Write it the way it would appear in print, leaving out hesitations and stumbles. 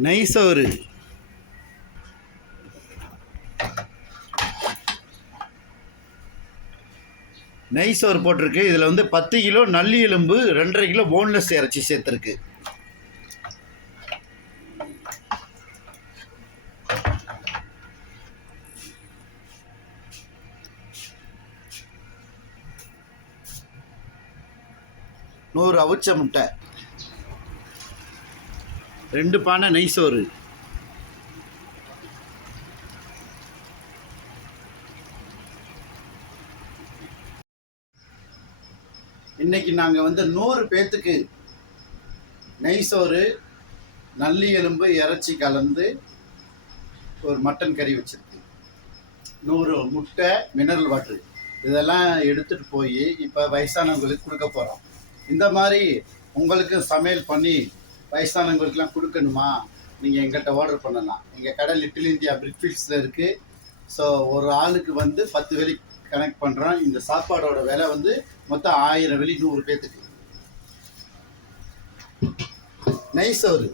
நெய்சோறு நெய்சோறு போட்டிருக்கு. இதில் வந்து 10 கிலோ நல்லி எலும்பு, 2.5 கிலோ போன்லெஸ் இறைச்சி சேர்த்துருக்கு. நூறு அவிச்ச முட்டை, 2 பானை நெய்சோறு. இன்னைக்கு நாங்கள் வந்து 100 பேத்துக்கு நெய்சோறு, நல்லி எலும்பு, இறைச்சி கலந்து ஒரு மட்டன் கறி வச்சுருக்கு. 100 முட்டை, மினரல் வாட்ரு இதெல்லாம் எடுத்துகிட்டு போய் இப்போ வயசானவங்களுக்கு கொடுக்க போகிறோம். இந்த மாதிரி உங்களுக்கு சமையல் பண்ணி வயசானவங்களுக்கெல்லாம் கொடுக்கணுமா, நீங்கள் எங்கள்கிட்ட ஆர்டர் பண்ணலாம். எங்கள் கடை லிட்டில் இந்தியா பிரிக்ஃபீல்ட்ஸில் இருக்குது. ஸோ ஒரு ஆளுக்கு வந்து 10 வெளி கனெக்ட் பண்ணுறோம். இந்த சாப்பாடோட விலை வந்து மொத்தம் 1000 வெளி 100 பேத்துக்கு. நெய்சோறு